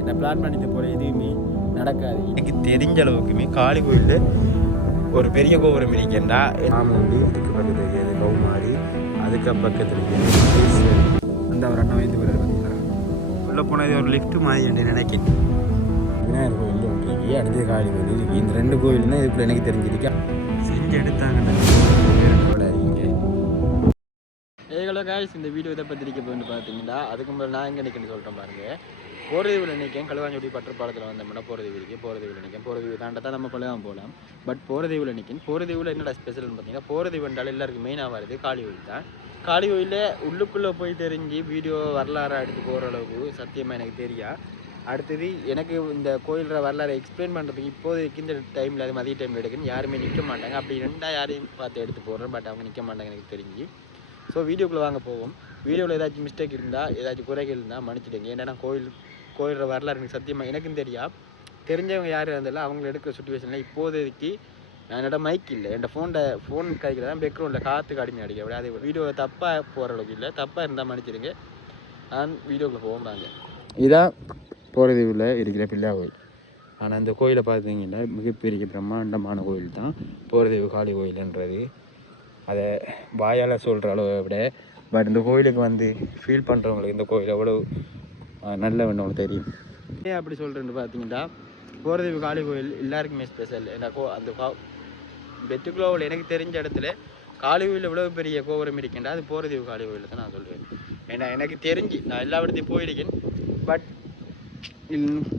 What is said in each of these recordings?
என்ன பிளான் பண்ணிட்டு போகிற எதுவுமே நடக்காது. எனக்கு தெரிஞ்ச அளவுக்குமே காளி கோயிலில் ஒரு பெரிய கோபுரம் இருக்கேன்டா. ஆமாண்டி இதுக்கு பக்கத்தில் கவு மாறி அதுக்கு பக்கத்தில் அந்த ஒரு அண்ணன் வந்து போகிறார் பார்த்தீங்களா. உள்ளே போனது ஒரு லிஃப்ட் மாதிரி நினைக்கிறேன். விநாயகர் கோயில் ஒன்று இருக்கு, அடுத்த காளி கோயில் இருக்குது. இந்த 2 கோயில் தான் இதுக்குள்ள எனக்கு தெரிஞ்சிருக்கா செஞ்சு எடுத்தாங்கண்ணா. ஏகலோ காய்ஸ், இந்த வீடியோ இதை பத்திரிக்கை போயிட்டு பார்த்தீங்கன்னா அதுக்கு முன்னாடி நான் எங்கே நிற்கணும்னு சொல்லிட்டேன் பாருங்க. போகிறதுவில் நிற்கேன் களுவாஞ்சோடி பற்றப்பாளத்தில் வந்தோம்னா போகிறதுவில் நிற்கேன். போகிறதுவில் தாண்ட தான் நம்ம பழகம் போகலாம். பட் போகிறதுவில் நிற்கேன். போகிறதுவில் என்னடா ஸ்பெஷல்னு பார்த்தீங்கன்னா, போகிறது என்றால் எல்லாருக்கும் மெயினாக வருது காளி கோயில் தான். காளி கோயிலில் உள்ளுக்குள்ளே போய் தெரிஞ்சு வீடியோ வரலாறு எடுத்து போகிற அளவுக்கு சத்தியமாக எனக்கு தெரியா. அடுத்தது எனக்கு இந்த கோயிலோட வரலாறு எக்ஸ்பிளைன் பண்ணுறதுக்கு இப்போதைக்கு இந்த டைமில் அது மதிய டைமில் எடுக்குன்னு யாருமே நிற்க மாட்டாங்க. அப்படி யாரையும் பார்த்து எடுத்து போடுறேன். பட் அவங்க நிற்க மாட்டாங்க எனக்கு தெரிஞ்சு. ஸோ வீடியோக்குள்ளே வாங்க போவோம். வீடியோவில் ஏதாச்சும் மிஸ்டேக் இருந்தால் ஏதாச்சும் குறைகள் இருந்தால் மன்னிச்சிடுங்க. ஏன்னா கோயிலோட வரலாறு எனக்கு சத்தியமாக எனக்கும் தெரிஞ்சவங்க யார் இருந்தாலும் அவங்கள எடுக்கிற சுச்சுவேஷனில் இப்போதைக்கு என்னோட மைக் இல்லை. என் ஃபோன் கையில் தான் பேக்ரவுண்டில் காற்று கடுமை அடிக்க. அது வீடியோ தப்பாக போகிற அளவுக்கு இல்லை. தப்பாக இருந்தால் மன்னிச்சிடுங்க. நான் வீடியோக்குள்ளே போவாங்க. இதான் போகிறதுவில் இருக்கிற பிள்ளை கோயில். ஆனால் இந்த கோயிலை பார்த்தீங்கன்னா மிகப்பெரிய பிரம்மாண்டமான கோயில் தான் போகிறதேவு காளி கோயில்ன்றது. அதை வாயால் சொல்கிற அளவை விட பட் இந்த கோயிலுக்கு வந்து ஃபீல் பண்ணுறவங்களுக்கு இந்த கோயில் எவ்வளோ நல்ல வேணும் தெரியும். ஏன் அப்படி சொல்கிறேன்னு பார்த்தீங்கன்னா, போகிறதேவு காளி கோயில் எல்லாருக்குமே ஸ்பெஷல். ஏன்னா அந்த பெட்டுக்குள்ளோவில் எனக்கு தெரிஞ்ச இடத்துல காளி கோயில் எவ்வளோ பெரிய கோபுரம் இருக்கின்றா அது போகிறதேவு காளி கோயில் தான் நான் சொல்லுவேன். ஏன்னா எனக்கு தெரிஞ்சு நான் எல்லா இடத்தையும் போயிருக்கேன். பட்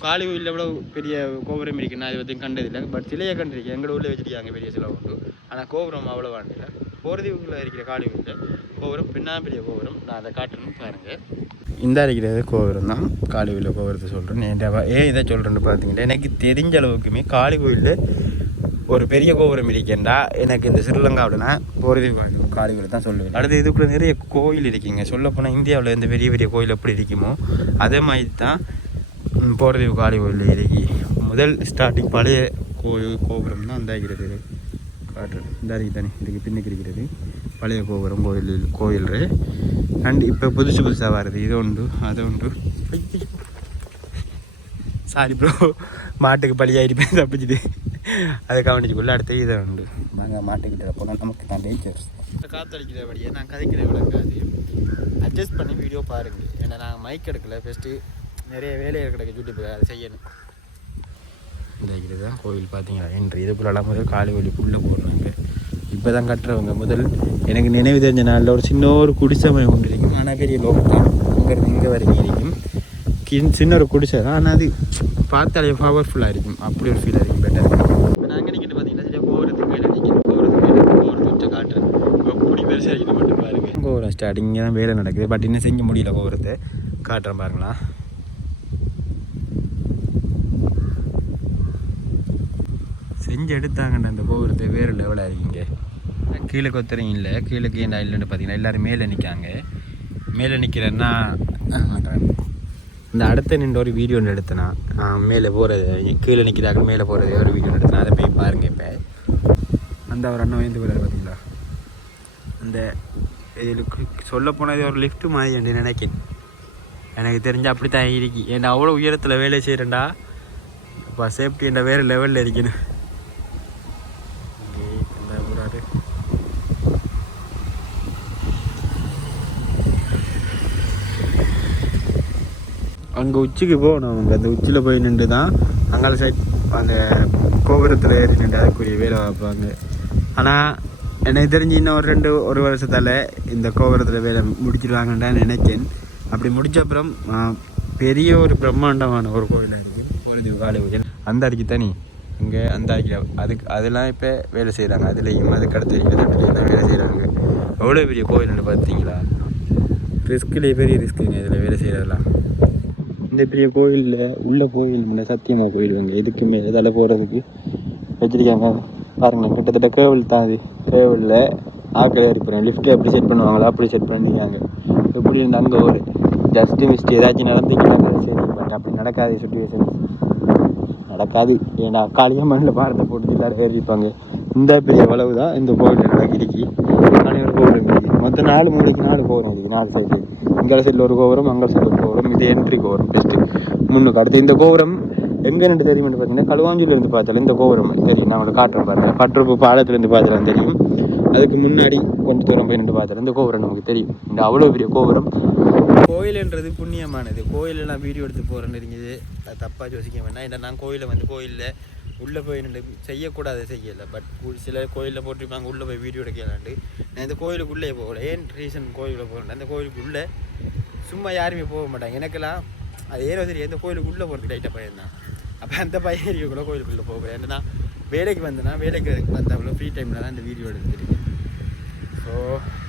காளி கோயிலில் எவ்வளோ பெரிய கோபுரம் இருக்குன்னா அது வந்து கண்டதில்லை. பட் சிலையை கண்டிருக்கேன். எங்களோட ஊரில் வச்சுருக்காங்க பெரிய சிலை உண்டு. ஆனால் கோபுரம் அவ்வளோ வாண்டில்லை. போகிறதுக்குள்ளே இருக்கிற காளி கோயிலில் கோபுரம் பெரிய கோபுரம். நான் அதை காட்டணும் பாருங்கள். இந்த இருக்கிறது கோபுரம் தான் காளி கோயிலில் கோபுரத்தை சொல்கிறேன். ஏன் இதை சொல்கிறேன்னு பார்த்தீங்கன்னா, எனக்கு தெரிஞ்ச அளவுக்குமே காளி கோயிலில் ஒரு பெரிய கோபுரம் இருக்கேன்டா. எனக்கு இந்த ஸ்ரீலங்காவில்னா போகிறதுக்கு காளி கோயில் தான் சொல்லுவேன். அடுத்து இதுக்குள்ளே நிறைய கோயில் இருக்குங்க. சொல்லப்போனால் இந்தியாவில் இந்த பெரிய கோயில் எப்படி இருக்குமோ அதே மாதிரி தான் போகிறதுக்கு காளி கோயிலில் இருக்கு. முதல் ஸ்டார்டிங் பழைய கோபுரம் தான் அந்த இருக்கிறது காட்டுறேன். இந்த அறிக்கை தானே இதுக்கு பின்னுக்கு இருக்கிறது பழைய கோபுரம் கோயில். அண்ட் இப்போ புதுசாக வருது. இது உண்டு அது உண்டு. சாரி ப்ரோ, மாட்டுக்கு பழியாயிருப்பேன் தப்பிச்சுது. அதை கவனிச்சுக்குள்ள அடுத்து இதை உண்டு. நாங்கள் மாட்டுக்கிட்ட போனால் நமக்கு தான் டேஞ்சர்ஸ். காற்றடிக்கிறபடியே நான் கதைக்கிற விளக்காது. அட்ஜஸ்ட் பண்ணி வீடியோ பாருங்கள். ஏன்னா நாங்கள் மைக் எடுக்கலை. ஃபஸ்ட்டு நிறைய வேலையை கிடக்கு யூடியூப்பில் அதை செய்யணும். இந்த இருக்கிறது தான் கோவில் பார்த்தீங்களா என்று இதுக்குள்ளெல்லாம் முதல் காளி கோயிலுக்குள்ளே போடுறாங்க. இப்போ தான் கட்டுறவங்க. முதல் எனக்கு நினைவு தெரிஞ்ச நாளில் ஒரு சின்ன ஒரு குடிசை கொண்டு இருக்கும். ஆனால் பெரிய லோகம் தான் அங்கேருந்து இங்கே வரைக்கும் இருக்கும். சின்ன ஒரு குடிசை தான். ஆனால் அது பார்த்தாலே பவர்ஃபுல்லாக இருக்கும். அப்படி ஒரு ஃபீலாக இருக்கும். பெட்டர். இப்போ நாங்கள் நினைக்கிட்டு பார்த்தீங்கன்னா சரி கோபுரத்துக்கு மேலே நிற்கிறேன். கோபுரத்து வச்ச காட்டுறேன். அப்படி பெருசாக இருக்குது மட்டும் பாருங்கள். கோபுரம் ஸ்டார்டிங் இங்கே தான் வேலை நடக்குது. பட் இன்னும் செஞ்ச முடியல. கோபுரத்தை காட்டுறேன் பாருங்களா. செஞ்சு எடுத்தாங்கண்ட அந்த கோபுரத்தை வேறு லெவலாக இருக்கீங்க. கீழே கொத்துறீங்க இல்லை, கீழே ஏண்டா இல்லைன்னு பார்த்தீங்கன்னா எல்லோரும் மேலே நிற்காங்க. மேலே நிற்கிறேன்னா இந்த அடுத்த நின்று ஒரு வீடியோ ஒன்று எடுத்தேன்னா மேலே போகிறது கீழே நிற்கிறாங்க மேலே போகிறது ஒரு வீடியோ எடுத்தேன். அதை போய் பாருங்கள். இப்போ அந்த ஒரு அண்ணன் வந்து போகிறார் பார்த்தீங்களா. அந்த இதுக்கு சொல்ல போனது ஒரு லிஃப்ட்டு மாதிரி என்று நினைக்கிறேன். எனக்கு தெரிஞ்சு அப்படி தான் இருக்கு. ஏன்னா அவ்வளோ உயரத்தில் வேலை செய்கிறேன்டா. இப்போ சேஃப்டி என்ற வேறு லெவலில் இருக்கணும். அங்கே உச்சிக்கு போகணும். அவங்க அந்த உச்சியில் போய் நின்று தான் அங்கே சைட் அந்த கோபுரத்தில் ஏறி நின்று அதுக்குரிய வேலை பார்ப்பாங்க. ஆனால் எனக்கு தெரிஞ்சு இன்னும் ஒரு வருஷத்தால் இந்த கோபுரத்தில் வேலை முடிச்சிடுவாங்கன்னு நினைக்கிறேன். அப்படி முடித்த அப்புறம் பெரிய ஒரு பிரம்மாண்டமான ஒரு கோயிலாக இருக்குது போகிறதுக்கு காளி கோயில். அந்த அடிக்கு தனி இங்கே அந்த அடிக்க அதெல்லாம் இப்போ வேலை செய்கிறாங்க. அதுலேயும் அதுக்கு அடுத்த தான் வேலை செய்கிறாங்க. எவ்வளோ பெரிய கோயில்னு பார்த்தீங்களா. ரிஸ்க்லேயே பெரிய ரிஸ்க்குங்க இதில் வேலை செய்கிறதெல்லாம். இந்த பெரிய கோயிலில் உள்ள கோயில் சத்தியமாக கோயிலுங்க. இதுக்கு மேலே இதால் போகிறதுக்கு வச்சுருக்காங்க பாருங்கள். கிட்டத்தட்ட கேபிள் தான். அது கேபிளில் ஆக்கள் ஏறி போகிறேன். லிஃப்ட்டு எப்படி செட் பண்ணுவாங்களோ அப்படி செட் பண்ணியிருக்காங்க. எப்படி இருந்து அங்கே ஒரு ஜஸ்ட்டு மிஸ்ட் ஏதாச்சும் நடந்துக்கிறாங்க. சரி பட் அப்படி நடக்காது. சுச்சுவேஷன் நடக்காது. ஏன்னா காலியாக மண்ணில் பாரத்தை போட்டு எல்லாரும் ஏறிப்பாங்க. இந்த பெரிய அளவு தான் இந்த கோவில் நடக்கிருக்கு. அனைவரும் கோபுரம் இருக்குது. மொத்தம் 4 மூலைக்கு 4 கோபுரம் இருக்குது. 4 சைடு. இங்கே சைடில் ஒரு கோபுரம், அங்கே சைடில் ஒரு கோபுரம். இது என்ட்ரி கோபுரம். பெஸ்ட்டு முன்னுக்கு அடுத்து இந்த கோபுரம் எங்கன்னு தெரியும் பார்த்தீங்கன்னா களுவாஞ்சூர்லேருந்து பார்த்தாலும் இந்த கோபுரம் தெரியும். நான் உங்களுக்கு காட்டுறேன் பார்த்தேன் பற்றப்பு பாலத்துலேருந்து பார்த்தாலும் தெரியும். அதுக்கு முன்னாடி கொஞ்சம் தூரம் போய் நின்று பார்த்தாலும் இந்த கோபுரம் நமக்கு தெரியும். இந்த அவ்வளோ பெரிய கோபுரம். கோயிலுன்றது புண்ணியமானது. கோயிலெல்லாம் வீடியோ எடுத்து போகிறேன்னு இருந்தது. அது தப்பாக யோசிக்க வேண்டாம். ஏன்னா நான் கோயிலில் உள்ளே போய் நின்று செய்யக்கூடாது செய்யலை. பட் சில கோயிலில் போட்டிருப்பாங்க உள்ளே போய் வீடியோ எடுக்கலான்ட்டு. நான் இந்த கோயிலுக்குள்ளே போகல. ஏன் ரீசன் கோயிலுக்குள்ளே போகிறேன், அந்த கோயிலுக்குள்ளே சும்மா யாருமே போக மாட்டாங்க. எனக்கெல்லாம் அது ஏதோ சரி எந்த கோயிலுக்குள்ளே போகிறதுக்கு லைட்டாக பையன் தான். அப்போ அந்த பையன் கூட கோயிலுக்குள்ளே போகிறேன். ஏன்னா நான் வேலைக்கு வேலைக்கு வந்த அவ்வளோ ஃப்ரீ டைமில் தான் இந்த வீடியோ எடுத்துருக்கேன். ஸோ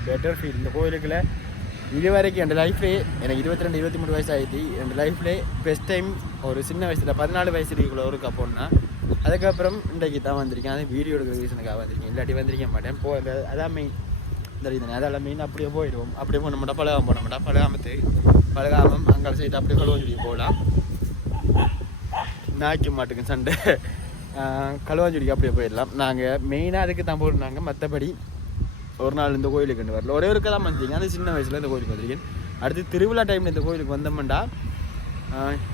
பெட்டர் ஃபீல் இந்த கோயிலுக்குள்ள இது வரைக்கும் என் லைஃப்லே எனக்கு 22 23 வயசு ஆகிடுச்சு. என் லைஃப்லே பெஸ்ட் டைம் ஒரு சின்ன வயசில் 14 வயசு இருக்குள்ள ஒரு கப்போன்னா அதுக்கப்புறம் இன்றைக்கு தான் வந்திருக்கேன். அது வீடியோ எடுக்கிற ரீசனுக்காக வந்திருக்கேன். இல்லாட்டி வந்திருக்க மாட்டேன். அதான் மெயின் இந்த ரீசன். அதெல்லாம் மெயின் அப்படியே போயிடுவோம். அப்படியே போன மாட்டோம் பழகாம போன மாட்டோம். பழகாமம் அங்கே சைட்டு அப்படியே களுவாஞ்சூடி போகலாம். நாய்க்கு மாட்டுக்கு சண்டை களுவாஞ்சூடிக்கு அப்படியே போயிடலாம். நாங்கள் மெயினாக அதுக்கு தான் போயிருந்தாங்க. மற்றபடி ஒரு நாள் இந்த கோயிலுக்கு வரல. ஒரே ஒரு தான் வந்திருக்கேன். அது சின்ன வயசில் இந்த கோயிலுக்கு வந்திருக்கேன். அடுத்து திருவிழா டைமில் இந்த கோயிலுக்கு வந்தோம்னா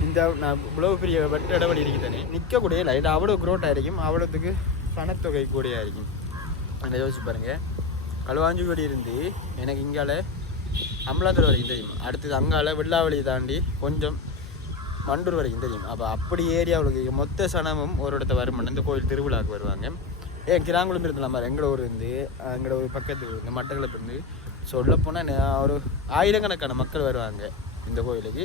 இந்த நான் இவ்வளோ பெரிய வெட்ட இடவெளி இருக்குதானே நிற்கக்கூடிய இல்லை. இது அவ்வளோ க்ரோட் ஆகிருக்கும். அவ்வளோத்துக்கு பணத்தொகை கூடிய ஆகிருக்கும். அதை யோசிச்சு பாருங்கள். களுவாஞ்சூடி இருந்து எனக்கு இங்கால அம்பலாத்தூர் வரைக்கும் தெரியும். அடுத்தது அங்கால வெள்ளாவளி தாண்டி கொஞ்சம் மண்டூர் வரைக்கும் தெரியும். அப்போ அப்படி ஏரியாவுக்கு மொத்த சனமும் ஒரு இடத்த வருமானம் இந்த கோயில் திருவிழாவுக்கு வருவாங்க. ஏன் கிராங்குளம் இருக்கலாம் மாதிரி எங்களோட ஊர் இருந்து எங்களோட ஒரு பக்கத்து ஊர் இந்த மட்டக்களப்பு இருந்து சொல்லப்போனால் ஒரு ஆயிரக்கணக்கான மக்கள் வருவாங்க இந்த கோயிலுக்கு.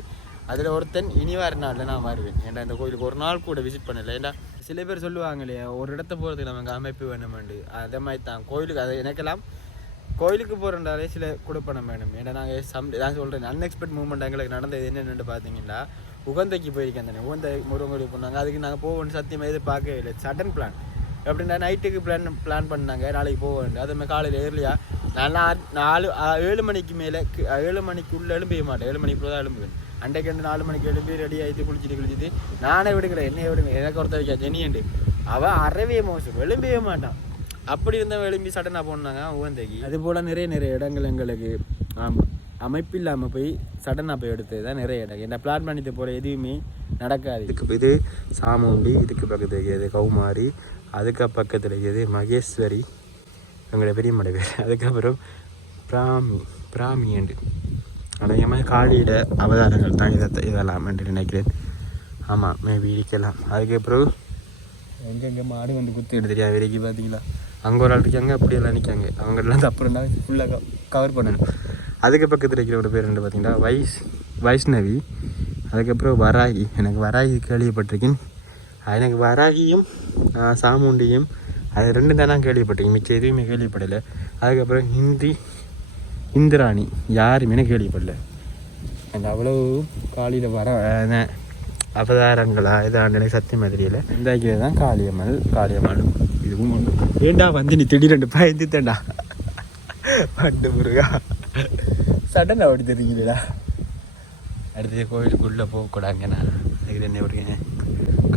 அதில் ஒருத்தன் இனி வர நாளில் நான் வருவேன். ஏன்டா இந்த கோயிலுக்கு ஒரு நாள் கூட விசிட் பண்ணலை. ஏன்டா சில பேர் சொல்லுவாங்க இல்லையா ஒரு இடத்த போகிறதுக்கு நமக்கு அமைப்பு வேணுமெண்டு. அதே மாதிரி தான் கோயிலுக்கு அதை எனக்கெல்லாம் கோயிலுக்கு போகிறண்டாலே சில கொடுப்பணம் வேணும். ஏன்னா நாங்கள் நான் சொல்கிறேன் அன்எக்ஸ்பெக்ட் மூவ்மெண்ட் எங்களுக்கு நடந்தது என்னென்னு பார்த்தீங்கன்னா உகந்தைக்கு போயிருக்கேன் தானே. உகந்தை முருகன் போனாங்க. அதுக்கு நாங்கள் போவோம்னு சத்தியமாக எதிர்பார்க்கவே இல்லை. சடன் பிளான் எப்படின்னா நைட்டுக்கு பிளான் பண்ணாங்க நாளைக்கு போக வேண்டும். அதேமாதிரி காலையில் ஏர்லியா நான் 7 மணிக்கு மேலே 7 மணிக்குள்ளே எழும்பிய மாட்டேன். 7 மணிக்குள்ளே தான் எழும்புவேன். அன்றைக்கு 4 மணிக்கு எழுப்பி ரெடி ஆகிட்டு குளிச்சுட்டு நானே விடுக்கிறேன். என்னைய விடுங்க எனக்கு ஒருத்தர் வைக்கா ஜெனியண்டு அவன் அறவே மோசம் எழும்பவே மாட்டான். அப்படி இருந்தால் எழும்பி சடனாக போனாங்க உகந்தைக்கு. அது போல் நிறைய இடங்கள் எங்களுக்கு அமைப்பு இல்லாமல் போய் சடனாக போய் எடுத்தது தான் நிறைய இடம். என்ன பிளான் பண்ணிட்டு போகிற எதுவுமே நடக்காது. இதுக்கு இது சாமுண்டி, இதுக்கு பக்கத்துக்கு இது கௌமாரி, அதுக்கு பக்கத்தில் இது மகேஸ்வரி எங்களோட பெரியம்மட பேர். அதுக்கப்புறம் பிராமியண்டு அநேகமாக காளியிட அவதாரங்கள் தான் இதெல்லாம் என்று நினைக்கிறேன். ஆமாம் மேபி இருக்கலாம். அதுக்கப்புறம் எங்கெங்கே மாடு வந்து குத்திட்டு தெரியாது வரைக்கும் பார்த்தீங்களா. அங்கே ஒரு ஆள் இருக்காங்க அப்படியெல்லாம் நிற்காங்க. அவங்கெல்லாம் அப்புறம்னா ஃபுல்லாக கவர் பண்ணணும். அதுக்கு பக்கத்தில் இருக்கிற பேர் என்ன பார்த்தீங்கன்னா வைஷ்ணவி. அதுக்கப்புறம் வராகி. எனக்கு வராகி கேள்விப்பட்டிருக்கேன். எனக்கு வராகியும் சாமுண்டியும் அது 2 தான் நான் கேள்விப்பட்டிருக்கேன். மிச்சம் எதுவுமே கேள்விப்படலை. அதுக்கப்புறம் இந்திராணி யாருமே கேள்விப்படலை. அந்த அவ்வளோ காலையில் வர அவதாரங்களா இதாண்டு எனக்கு சத்தியமாக தெரியல. இந்த தான் காளியம்மாள் இதுவும் ஒன்று. ஏண்டா வந்து நீ திடீரெண்டு பயந்துட்டேன்டா பண்டு முருகா சடனாக அப்படி தெரியுங்களா. அடுத்த கோயிலுக்குள்ளே போகக்கூடாதுங்கண்ணா. இது என்ன ஒரு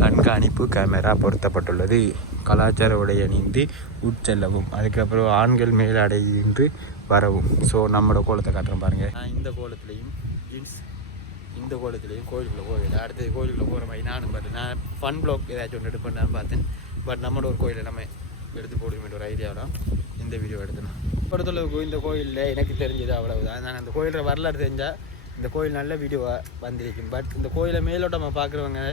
கண்காணிப்பு கேமரா பொருத்தப்பட்டுள்ளது. கலாச்சார உடை அணிந்து உட்செல்லவும். அதுக்கப்புறம் ஆண்கள் மேலடையின்றி வரவும். ஸோ நம்மளோட கோலத்தை காட்டுறேன் பாருங்கள். நான் இந்த கோலத்துலேயும் கோயிலுக்குள்ளே போகல. அடுத்தது கோயிலுக்குள்ளே போகிற மாதிரி நானும் பார்த்தேன். நான் ஃபன் ப்ளாக் ஏதாச்சும் ஒன்று எடுப்பேன்னு பார்த்தேன். பட் நம்மளோட ஒரு கோயிலை நம்ம எடுத்து போடுவேன் ஒரு ஐடியாவில் இந்த வீடியோ எடுத்தேன். பொறுத்தளவுக்கு இந்த கோயிலில் எனக்கு தெரிஞ்சது அவ்வளவுதான். நான் அந்த கோயிலோட வரலாறு தெரிஞ்சால் இந்த கோயில் நல்ல வீடியோவாக வந்திருக்கும். பட் இந்த கோயிலை மேலோட்டமாக பார்க்குறவங்க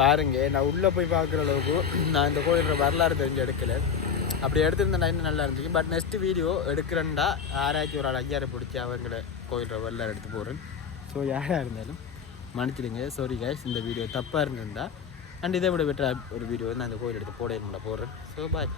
பாருங்கள். நான் உள்ளே போய் பார்க்குற அளவுக்கு நான் இந்த கோயிலோட வரலாறு தெரிஞ்சு எடுக்கலை. அப்படி எடுத்திருந்தேன் இன்னும் நல்லா இருந்துச்சு. பட் நெக்ஸ்ட்டு வீடியோ எடுக்கிறேன்டா யாராச்சும் ஒரு ஆள் 5000 பிடிச்சி அவங்கள கோயிலோட வரலாறு எடுத்து போகிறேன். ஸோ யாராக இருந்தாலும் மன்னிச்சிடுங்க. சாரி கைஸ் இந்த வீடியோ தப்பாக இருந்திருந்தா அண்ட் இதை விட பெட்டராக ஒரு வீடியோ நான் இந்த கோயில் எடுத்து போடுறேன். So bye.